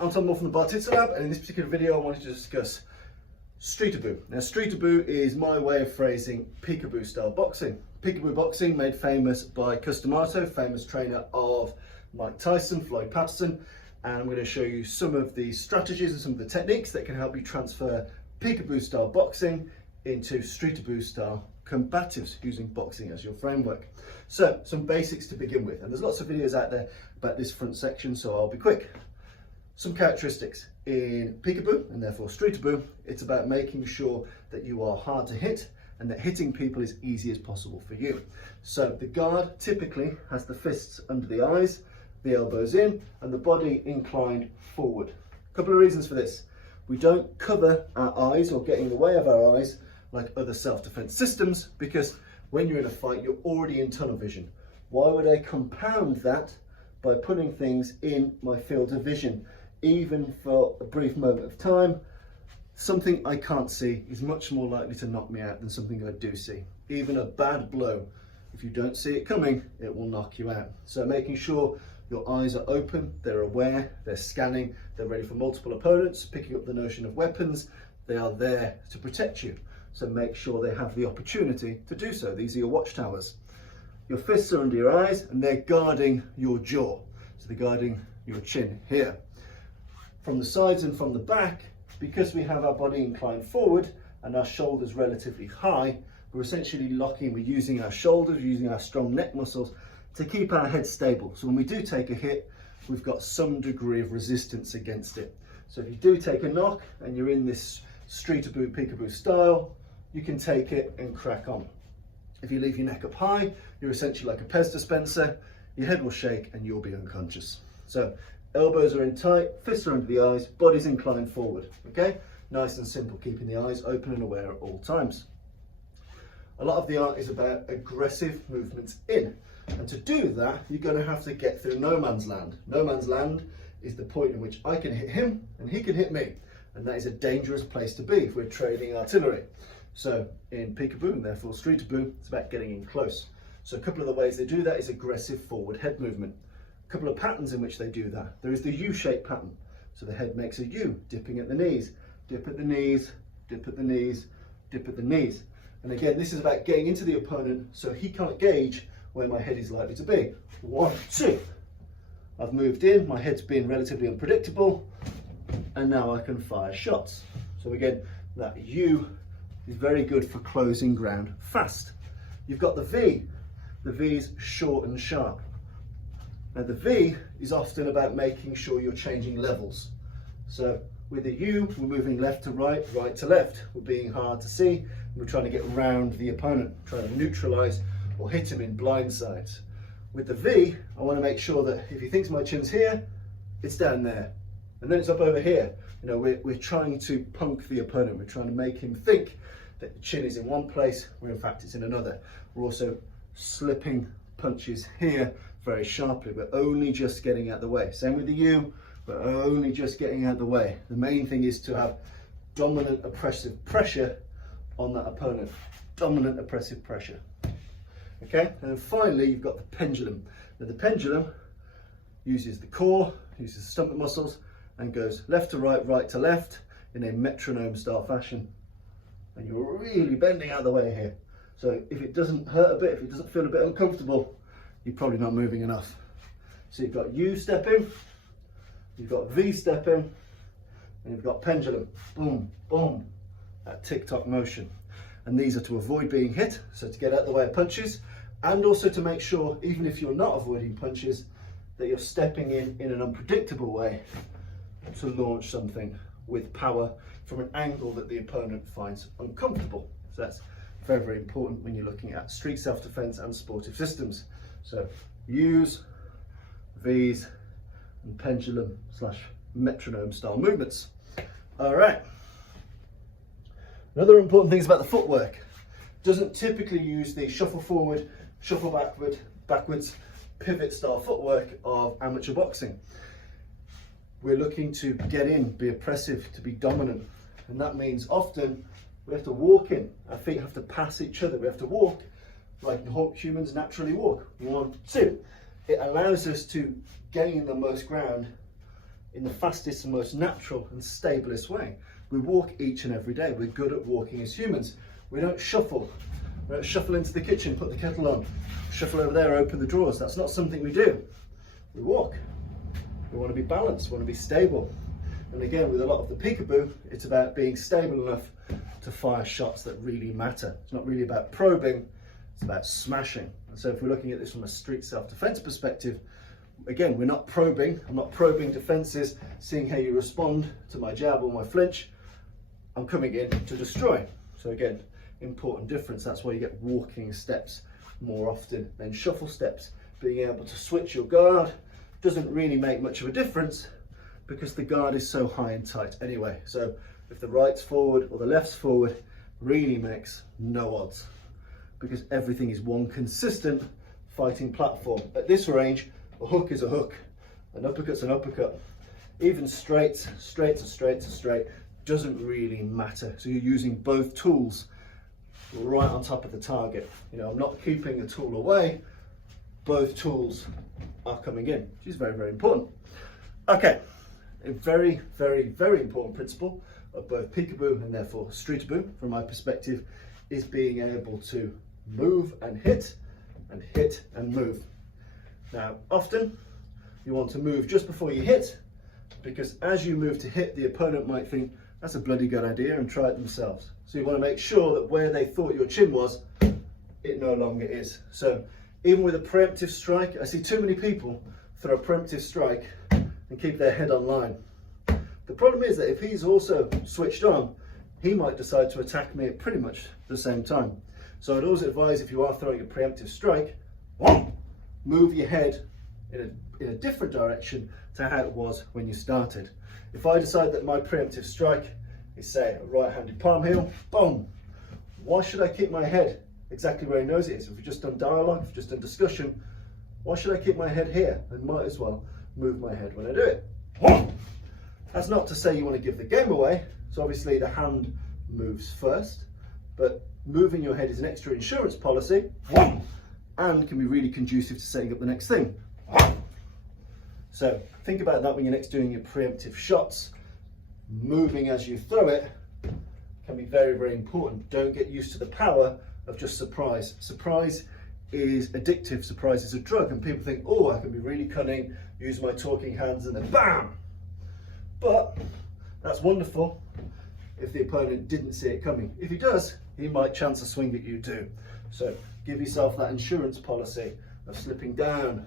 I'm Tom from the Bartitsu Lab, and in this particular video I wanted to discuss streetaboo. Now streetaboo is my way of phrasing peekaboo style boxing. Peekaboo boxing made famous by Cus D'Amato, famous trainer of Mike Tyson, Floyd Patterson, and I'm going to show you some of the strategies and some of the techniques that can help you transfer peekaboo style boxing into streetaboo style combatives using boxing as your framework. So some basics to begin with, and there's lots of videos out there about this front section, so I'll be quick. Some characteristics in peekaboo and therefore streetaboo: it's about making sure that you are hard to hit and that hitting people is easy as possible for you. So the guard typically has the fists under the eyes, the elbows in, and the body inclined forward. A couple of reasons for this: we don't cover our eyes or get in the way of our eyes like other self-defense systems, because when you're in a fight you're already in tunnel vision. Why would I compound that by putting things in my field of vision? Even for a brief moment of time, something I can't see is much more likely to knock me out than something I do see. Even a bad blow, if you don't see it coming, it will knock you out. So making sure your eyes are open, they're aware, they're scanning, they're ready for multiple opponents, picking up the notion of weapons, they are there to protect you. So make sure they have the opportunity to do so. These are your watchtowers. Your fists are under your eyes and they're guarding your jaw. So they're guarding your chin here. From the sides and from the back, because we have our body inclined forward and our shoulders relatively high, we're essentially locking, we're using our shoulders, using our strong neck muscles to keep our head stable. So when we do take a hit, we've got some degree of resistance against it. So if you do take a knock and you're in this streetaboo, peekaboo style, you can take it and crack on. If you leave your neck up high, you're essentially like a Pez dispenser, your head will shake and you'll be unconscious. So elbows are in tight, fists are under the eyes, body's inclined forward, okay? Nice and simple, keeping the eyes open and aware at all times. A lot of the art is about aggressive movements in, and to do that, you're gonna have to get through no man's land. No man's land is the point in which I can hit him and he can hit me, and that is a dangerous place to be if we're training artillery. So in peekaboo and therefore streetaboo, it's about getting in close. So a couple of the ways they do that is aggressive forward head movement. A couple of patterns in which they do that. There is the U-shaped pattern. So the head makes a U, dipping at the knees, dip at the knees, dip at the knees, dip at the knees. And again, this is about getting into the opponent so he can't gauge where my head is likely to be. 1, 2. I've moved in, my head's been relatively unpredictable, and now I can fire shots. So again, that U is very good for closing ground fast. You've got the V. The V is short and sharp. Now the V is often about making sure you're changing levels. So with the U, we're moving left to right, right to left. We're being hard to see, and we're trying to get around the opponent, trying to neutralize or hit him in blind sides. With the V, I want to make sure that if he thinks my chin's here, it's down there. And then it's up over here. You know, we're trying to punk the opponent. We're trying to make him think that the chin is in one place, where in fact it's in another. We're also slipping punches here very sharply. We're only just getting out of the way. Same with the U, we're only just getting out of the way. The main thing is to have dominant oppressive pressure on that opponent. Dominant oppressive pressure. Okay, and then finally you've got the pendulum. Now the pendulum uses the core, uses the stomach muscles, and goes left to right, right to left in a metronome style fashion. And you're really bending out of the way here. So if it doesn't hurt a bit, if it doesn't feel a bit uncomfortable, you're probably not moving enough. So you've got U stepping, you've got V stepping, and you've got pendulum. Boom, boom, that tick-tock motion. And these are to avoid being hit, so to get out of the way of punches, and also to make sure, even if you're not avoiding punches, that you're stepping in an unpredictable way to launch something with power from an angle that the opponent finds uncomfortable. So that's very, very important when you're looking at street self-defense and sportive systems. So U's, V's, and pendulum / metronome style movements. All right. Another important thing is about the footwork. It doesn't typically use the shuffle forward, shuffle backwards, pivot style footwork of amateur boxing. We're looking to get in, be oppressive, to be dominant. And that means often we have to walk in. Our feet have to pass each other. We have to walk like humans naturally walk. 1, 2. It allows us to gain the most ground in the fastest and most natural and stablest way. We walk each and every day. We're good at walking as humans. We don't shuffle. We don't shuffle into the kitchen, put the kettle on, shuffle over there, open the drawers. That's not something we do. We walk. We want to be balanced, we want to be stable. And again, with a lot of the peekaboo, it's about being stable enough to fire shots that really matter. It's not really about probing, it's about smashing. And so if we're looking at this from a street self-defense perspective, again, we're not probing. I'm not probing defenses, seeing how you respond to my jab or my flinch. I'm coming in to destroy. So again, important difference. That's why you get walking steps more often than shuffle steps. Being able to switch your guard doesn't really make much of a difference because the guard is so high and tight anyway. So if the right's forward or the left's forward, really makes no odds because everything is one consistent fighting platform. At this range, a hook is a hook, an uppercut's an uppercut. Even straights are straight, doesn't really matter. So you're using both tools right on top of the target. You know, I'm not keeping a tool away, both tools are coming in, which is very, very important. Okay, a very, very, very important principle of both peekaboo and therefore streetaboo, from my perspective, is being able to move and hit and move. Now, often you want to move just before you hit, because as you move to hit, the opponent might think that's a bloody good idea and try it themselves. So you want to make sure that where they thought your chin was, it no longer is. So even with a preemptive strike, I see too many people throw a preemptive strike and keep their head on line. The problem is that if he's also switched on, he might decide to attack me at pretty much the same time. So I'd always advise, if you are throwing a preemptive strike, move your head in a different direction to how it was when you started. If I decide that my preemptive strike is, say, a right-handed palm heel, boom, why should I keep my head exactly where he knows it is? If we've just done dialogue, if we've just done discussion, why should I keep my head here? I might as well move my head when I do it. That's not to say you want to give the game away. So obviously the hand moves first, but moving your head is an extra insurance policy and can be really conducive to setting up the next thing. So think about that when you're next doing your preemptive shots. Moving as you throw it can be very, very important. Don't get used to the power of just surprise. Surprise is addictive. Surprise is a drug, and people think, oh, I can be really cunning, use my talking hands, and then bam. But that's wonderful if the opponent didn't see it coming. If he does, he might chance a swing at you too. So give yourself that insurance policy of slipping down,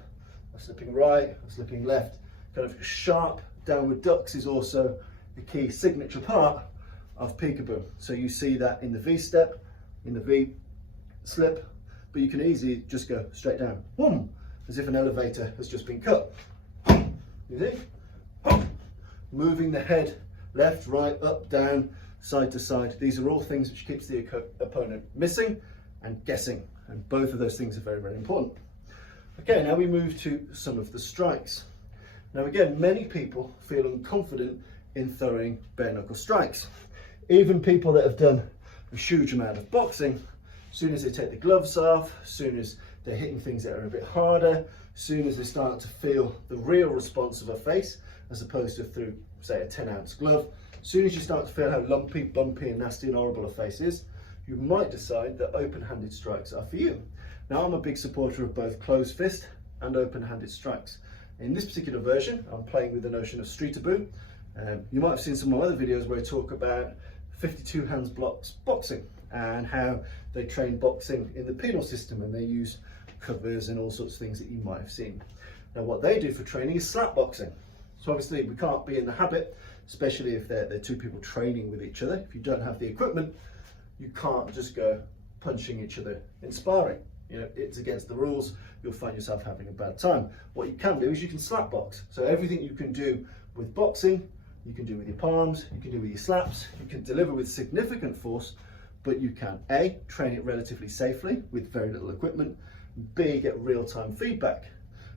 of slipping right, of slipping left. Kind of sharp downward ducks is also the key signature part of peekaboo. So you see that in the V step, in the V slip, but you can easily just go straight down, boom, as if an elevator has just been cut. You see? Moving the head left, right, up, down, side to side. These are all things which keeps the opponent missing and guessing, and both of those things are very, very important. Okay, now we move to some of the strikes. Now again, many people feel unconfident in throwing bare knuckle strikes. Even people that have done a huge amount of boxing, as soon as they take the gloves off, as soon as they're hitting things that are a bit harder, as soon as they start to feel the real response of a face, as opposed to through, say, a 10-ounce glove, as soon as you start to feel how lumpy, bumpy and nasty and horrible a face is, you might decide that open-handed strikes are for you. Now, I'm a big supporter of both closed fist and open-handed strikes. In this particular version, I'm playing with the notion of streetaboo. You might have seen some of my other videos where I talk about 52 hands blocks boxing and how they train boxing in the penal system, and they use covers and all sorts of things that you might have seen. Now, what they do for training is slap boxing. So obviously we can't be in the habit, especially if they're two people training with each other. If you don't have the equipment, you can't just go punching each other in sparring. You know, it's against the rules. You'll find yourself having a bad time. What you can do is you can slap box. So everything you can do with boxing, you can do with your palms, you can do with your slaps, you can deliver with significant force, but you can A, train it relatively safely with very little equipment, B, get real-time feedback.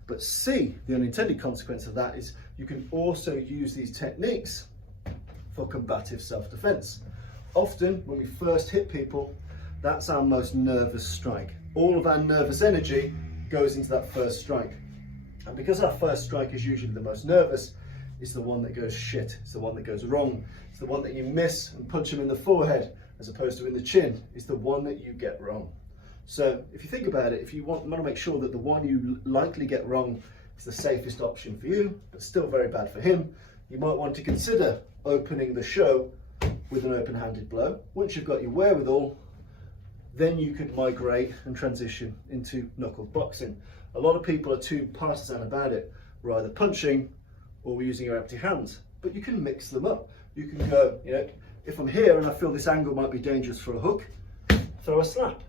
But C, the unintended consequence of that is you can also use these techniques for combative self-defense. Often when we first hit people, that's our most nervous strike. All of our nervous energy goes into that first strike. And because our first strike is usually the most nervous, is the one that goes shit. It's the one that goes wrong. It's the one that you miss and punch him in the forehead as opposed to in the chin. It's the one that you get wrong. So if you think about it, if you want to make sure that the one you likely get wrong is the safest option for you, but still very bad for him, you might want to consider opening the show with an open-handed blow. Once you've got your wherewithal, then you could migrate and transition into knuckled boxing. A lot of people are too partisan about it. We're either punching or we're using our empty hands, but you can mix them up. You can go, you know, if I'm here and I feel this angle might be dangerous for a hook, throw a slap.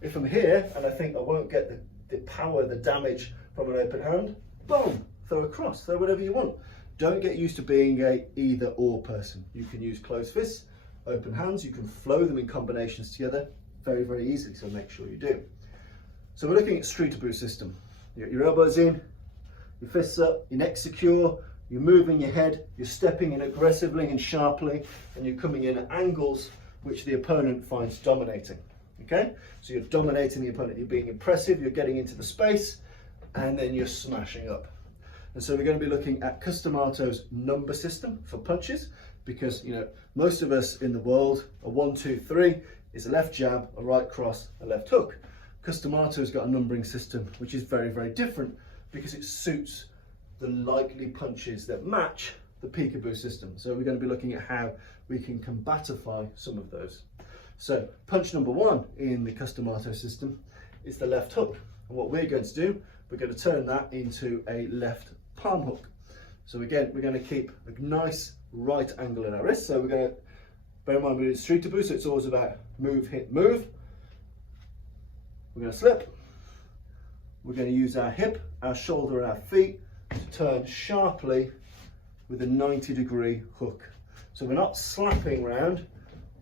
If I'm here and I think I won't get the power, the damage from an open hand, boom, throw a cross, throw whatever you want. Don't get used to being a either or person. You can use closed fists, open hands, you can flow them in combinations together very, very easily, so make sure you do. So we're looking at streetaboo system. You got your elbows in, your fists up, your neck secure, you're moving your head, you're stepping in aggressively and sharply, and you're coming in at angles which the opponent finds dominating. Okay, so you're dominating the opponent, you're being impressive, you're getting into the space, and then you're smashing up. And so we're going to be looking at Customato's number system for punches, because you know most of us in the world are 1, 2, 3 is a left jab, a right cross, a left hook. Customato's got a numbering system which is very, very different because it suits the likely punches that match the peekaboo system. So we're going to be looking at how we can combatify some of those. So punch number 1 in the Customato system is the left hook. And what we're going to do, we're going to turn that into a left palm hook. So again, we're going to keep a nice right angle in our wrist. So we're going to, bear in mind we're in streetaboo, so it's always about move, hit, move. We're going to slip. We're going to use our hip, our shoulder and our feet to turn sharply with a 90-degree hook. So we're not slapping round,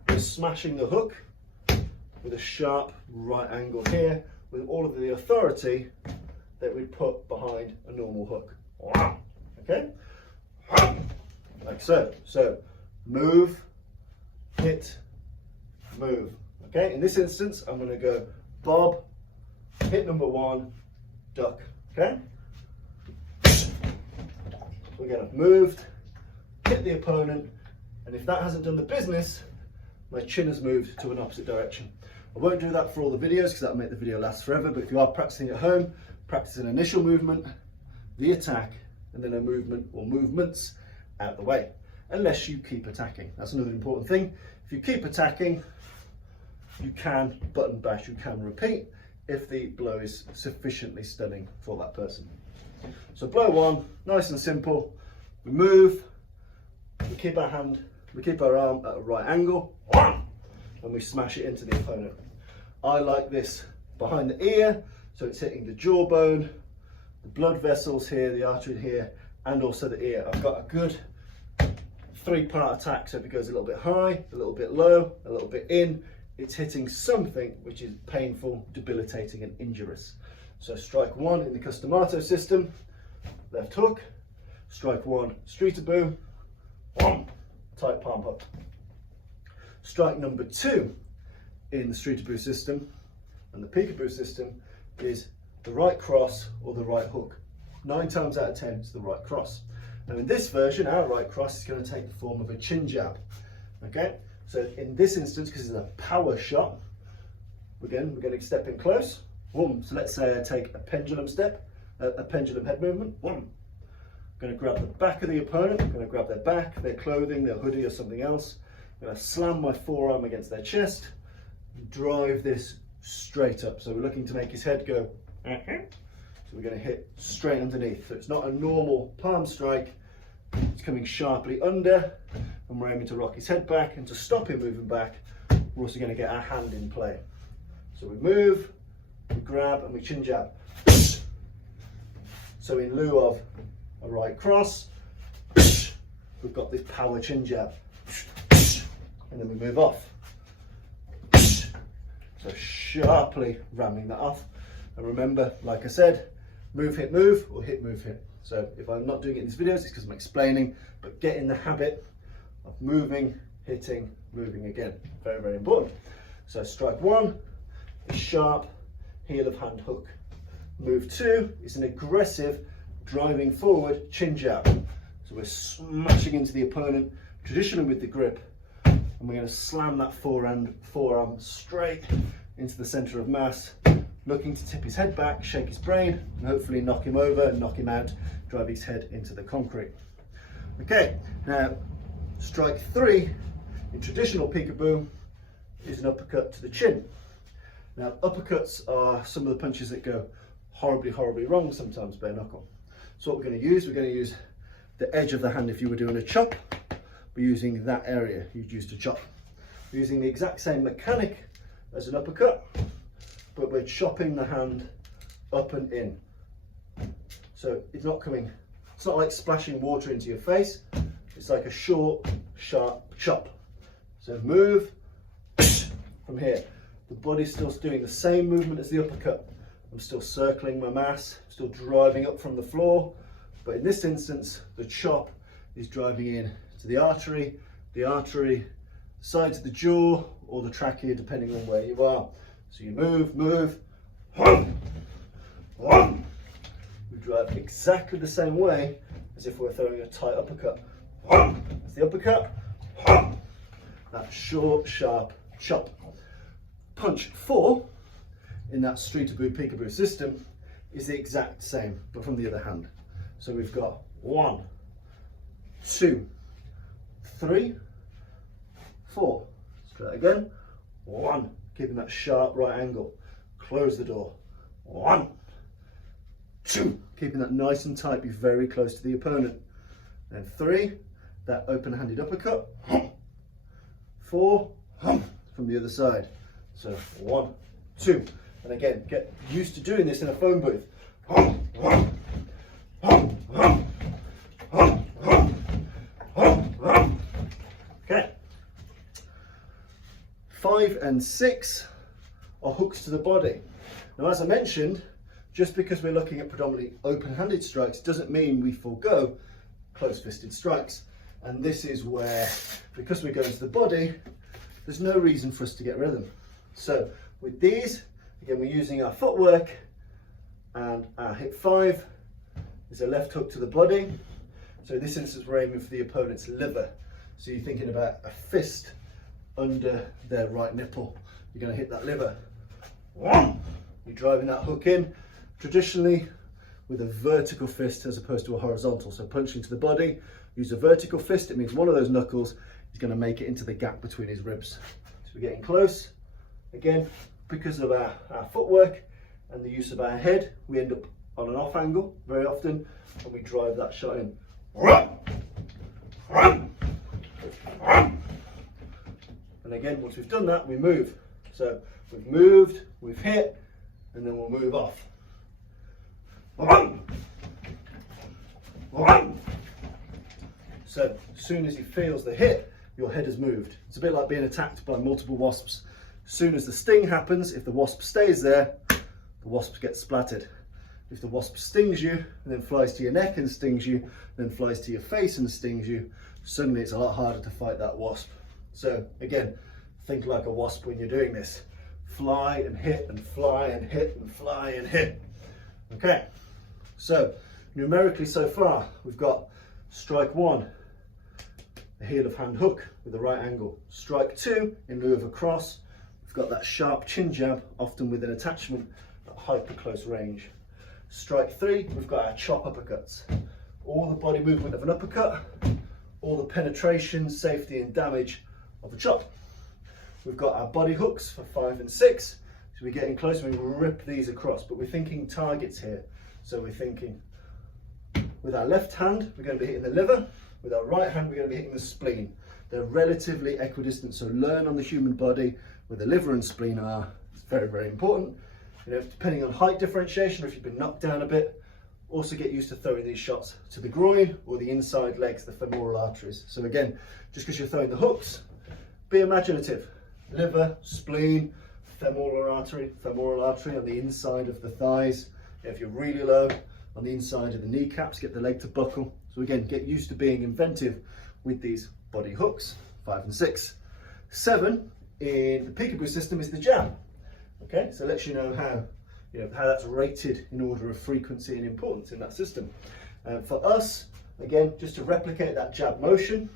we're smashing the hook with a sharp right angle here with all of the authority that we'd put behind a normal hook. Okay? Like so. So move, hit, move. Okay? In this instance, I'm going to go bob, hit number 1, duck. Okay? We're going to move, hit the opponent, and if that hasn't done the business, my chin has moved to an opposite direction. I won't do that for all the videos because that'll make the video last forever, but if you are practicing at home, practice an initial movement, the attack, and then a movement or movements out the way, unless you keep attacking. That's another important thing. If you keep attacking, you can button bash, you can repeat if the blow is sufficiently stunning for that person. So blow 1, nice and simple. We move, we keep our hand, we keep our arm at a right angle, and we smash it into the opponent. I like this behind the ear, so it's hitting the jawbone, the blood vessels here, the artery here, and also the ear. I've got a good 3-part attack, so if it goes a little bit high, a little bit low, a little bit in, it's hitting something which is painful, debilitating, and injurious. So strike 1 in the Customato system, left hook, strike 1, streetaboo, tight palm hook. Strike number 2 in the streetaboo system and the peekaboo system is the right cross or the right hook. 9 times out of 10 it's the right cross. Now in this version, our right cross is going to take the form of a chin jab. Okay, so in this instance, because it's a power shot, again we're going to step in close. So let's say I take a pendulum step, a pendulum head movement. I'm going to grab the back of the opponent, I'm going to grab their back, their clothing, their hoodie or something else. I'm going to slam my forearm against their chest and drive this straight up. So we're looking to make his head go. So we're going to hit straight underneath. So it's not a normal palm strike, it's coming sharply under, and we're aiming to rock his head back, and to stop him moving back, we're also going to get our hand in play. So we move, we grab, and we chin jab. So in lieu of a right cross, we've got this power chin jab. And then we move off. So sharply ramming that off. And remember, like I said, move, hit, move, or hit, move, hit. So if I'm not doing it in these videos, it's because I'm explaining, but get in the habit of moving, hitting, moving again. Very, very important. So strike 1 is sharp, heel of hand hook. Move 2 is an aggressive, driving forward chin jab. So we're smashing into the opponent, traditionally with the grip, and we're going to slam that forearm straight into the centre of mass, looking to tip his head back, shake his brain, and hopefully knock him over, knock him out, drive his head into the concrete. Okay, now strike 3 in traditional peekaboo is an uppercut to the chin. Now uppercuts are some of the punches that go horribly, horribly wrong sometimes bare knuckle. So what we're going to use the edge of the hand. If you were doing a chop, we're using that area you'd use to chop. We're using the exact same mechanic as an uppercut, but we're chopping the hand up and in. So it's not like splashing water into your face. It's like a short, sharp chop. So move from here. The body's still doing the same movement as the uppercut. I'm still circling my mass, still driving up from the floor, but in this instance, the chop is driving in to the artery, sides of the jaw, or the trachea, depending on where you are. So you move, we drive exactly the same way as if we're throwing a tight uppercut. That's the uppercut, that short, sharp chop. Punch 4 in that streetaboo peekaboo system is the exact same, but from the other hand. So we've got 1, 2, 3, 4. Let's try that again. 1, keeping that sharp right angle. Close the door. 1, 2, keeping that nice and tight, be very close to the opponent. And 3, that open-handed uppercut. 4, from the other side. So 1, 2, and again, get used to doing this in a phone booth. Okay. 5 and 6 are hooks to the body. Now, as I mentioned, just because we're looking at predominantly open-handed strikes doesn't mean we forego close-fisted strikes. And this is where, because we're going to the body, there's no reason for us to get rid of them. So with these, again, we're using our footwork, and our hip 5 is a left hook to the body. So in this instance, we're aiming for the opponent's liver. So you're thinking about a fist under their right nipple. You're going to hit that liver. You're driving that hook in, traditionally with a vertical fist as opposed to a horizontal. So punching to the body, use a vertical fist. It means one of those knuckles is going to make it into the gap between his ribs. So we're getting close. Again, because of our footwork and the use of our head, we end up on an off angle very often, and we drive that shot in. And again, once we've done that, we move. So we've moved, we've hit, and then we'll move off. So as soon as he feels the hit, your head has moved. It's a bit like being attacked by multiple wasps. As soon as the sting happens, if the wasp stays there, the wasp gets splattered. If the wasp stings you and then flies to your neck and stings you, then flies to your face and stings you, suddenly it's a lot harder to fight that wasp. So again, think like a wasp when you're doing this. Fly and hit and fly and hit and fly and hit. Okay, so numerically so far, we've got strike 1, a heel of hand hook with a right angle. Strike 2, in lieu of a cross, we've got that sharp chin jab, often with an attachment at hyper close range. Strike 3, we've got our chop uppercuts. All the body movement of an uppercut, all the penetration, safety and damage of a chop. We've got our body hooks for 5 and 6. So we're getting close and we rip these across, but we're thinking targets here. So we're thinking with our left hand, we're going to be hitting the liver. With our right hand, we're going to be hitting the spleen. They're relatively equidistant, so learn on the human body where the liver and spleen are. It's very, very important. You know, depending on height differentiation, or if you've been knocked down a bit, also get used to throwing these shots to the groin or the inside legs, the femoral arteries. So again, just because you're throwing the hooks, be imaginative. Liver, spleen, femoral artery on the inside of the thighs. If you're really low, on the inside of the kneecaps, get the leg to buckle. So again, get used to being inventive with these body hooks. 5 and 6. 7 in the peekaboo system is the jab. Okay, so lets you know how that's rated in order of frequency and importance in that system. For us, Again, just to replicate that jab motion,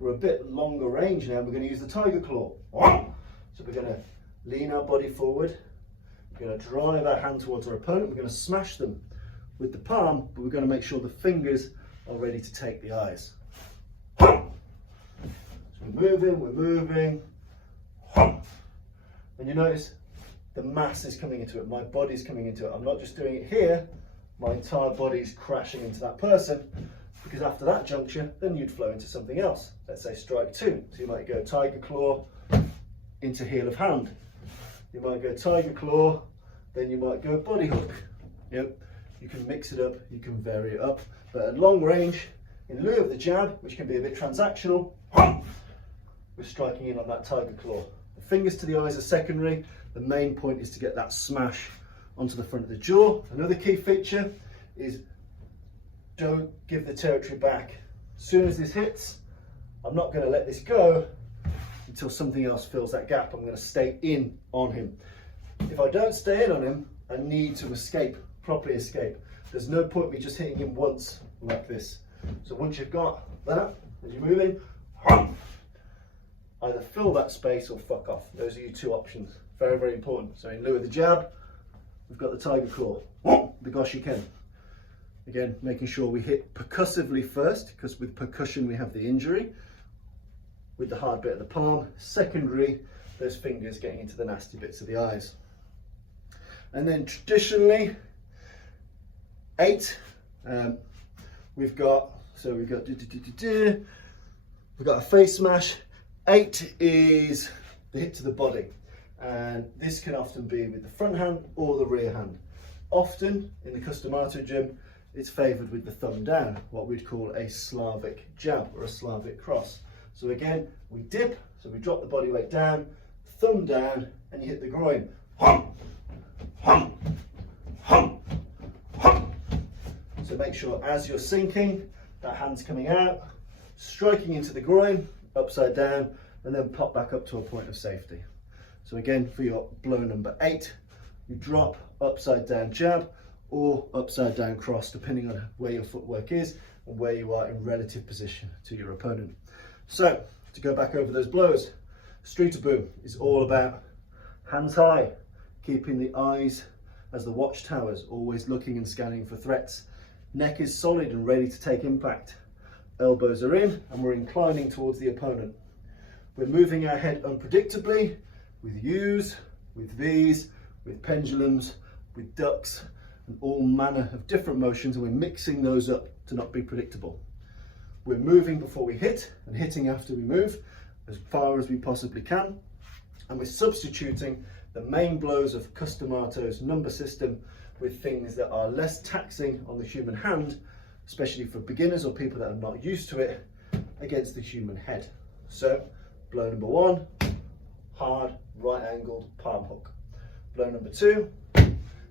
we're a bit longer range now. We're going to use the tiger claw. So we're going to lean our body forward. We're going to drive our hand towards our opponent. We're going to smash them with the palm, but we're going to make sure the fingers are ready to take the eyes. So we're moving. And you notice the mass is coming into it. My body's coming into it. I'm not just doing it here. My entire body's crashing into that person, because after that juncture, then you'd flow into something else. Let's say strike two. So you might go tiger claw into heel of hand. You might go tiger claw, then you might go body hook. Yep. You can mix it up, you can vary it up. But at long range, in lieu of the jab, which can be a bit transactional, we're striking in on that tiger claw. The fingers to the eyes are secondary. The main point is to get that smash onto the front of the jaw. Another key feature is don't give the territory back. As soon as this hits, I'm not going to let this go until something else fills that gap. I'm going to stay in on him. If I don't stay in on him, I need to escape, properly escape. There's no point me just hitting him once like this. So once you've got that, as you're moving, either fill that space or fuck off. Those are your two options. Very, very important. So in lieu of the jab, we've got the tiger claw, the Goshiken. Again, making sure we hit percussively first, because with percussion we have the injury. With the hard bit of the palm, secondary, those fingers getting into the nasty bits of the eyes. And then traditionally, 8, we've got a face smash. 8 is the hit to the body, and this can often be with the front hand or the rear hand. Often in the Customato gym, it's favoured with the thumb down, what we'd call a Slavic jab or a Slavic cross. So again, we dip, so we drop the body weight down, thumb down, and you hit the groin. So make sure as you're sinking, that hand's coming out, striking into the groin, upside down, and then pop back up to a point of safety. So again, for your blow number 8, you drop upside down jab or upside down cross, depending on where your footwork is and where you are in relative position to your opponent. So to go back over those blows, Streetaboo is all about hands high, keeping the eyes as the watchtowers, always looking and scanning for threats. Neck is solid and ready to take impact. Elbows are in and we're inclining towards the opponent. We're moving our head unpredictably with U's, with V's, with pendulums, with ducks, and all manner of different motions, and we're mixing those up to not be predictable. We're moving before we hit and hitting after we move as far as we possibly can, and we're substituting the main blows of Customato's number system with things that are less taxing on the human hand, especially for beginners or people that are not used to it, against the human head. So blow number 1, hard right angled palm hook. Blow number 2,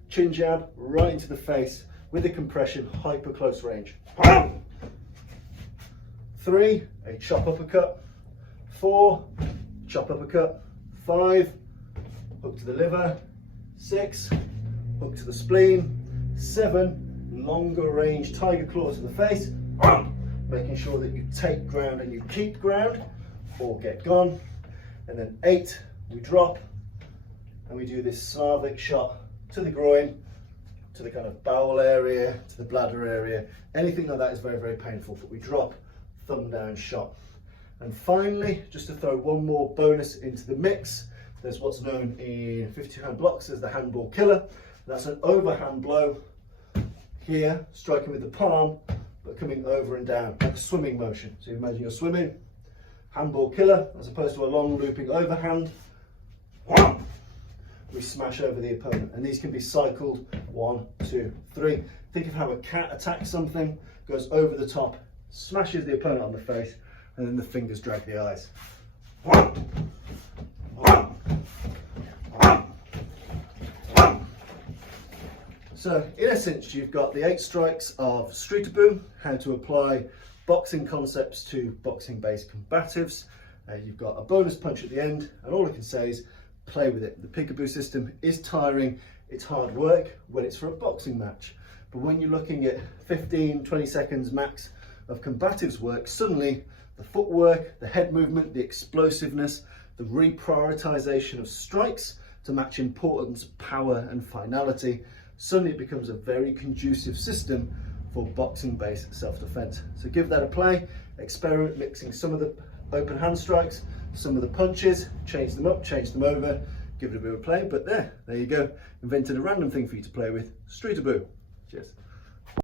chin jab right into the face with the compression, hyper close range. 3, a chop uppercut. 4, chop uppercut. 5, hook to the liver. 6, hook to the spleen. 7, longer range tiger claw to the face, making sure that you take ground and you keep ground or get gone. And then 8, we drop and we do this Slavic shot to the groin, to the kind of bowel area, to the bladder area. Anything like that is very, very painful, but we drop, thumb down shot. And finally, just to throw one more bonus into the mix, there's what's known in 52-hand blocks as the Handball Killer. That's an overhand blow here, striking with the palm, but coming over and down, like a swimming motion. So you imagine you're swimming, Handball Killer, as opposed to a long looping overhand. We smash over the opponent, and these can be cycled 1, 2, 3. Think of how a cat attacks something, goes over the top, smashes the opponent on the face, and then the fingers drag the eyes. So in essence, you've got the 8 strikes of Streetaboo, how to apply boxing concepts to boxing based combatives. You've got a bonus punch at the end, and all I can say is play with it. The peekaboo system is tiring, it's hard work when it's for a boxing match, but when you're looking at 15, 20 seconds max of combatives work, suddenly the footwork, the head movement, the explosiveness, the reprioritization of strikes to match importance, power and finality, suddenly it becomes a very conducive system for boxing-based self-defense. So give that a play, experiment mixing some of the open hand strikes, some of the punches, change them up, change them over, give it a bit of a play, but there you go. Invented a random thing for you to play with, Streetaboo. Cheers.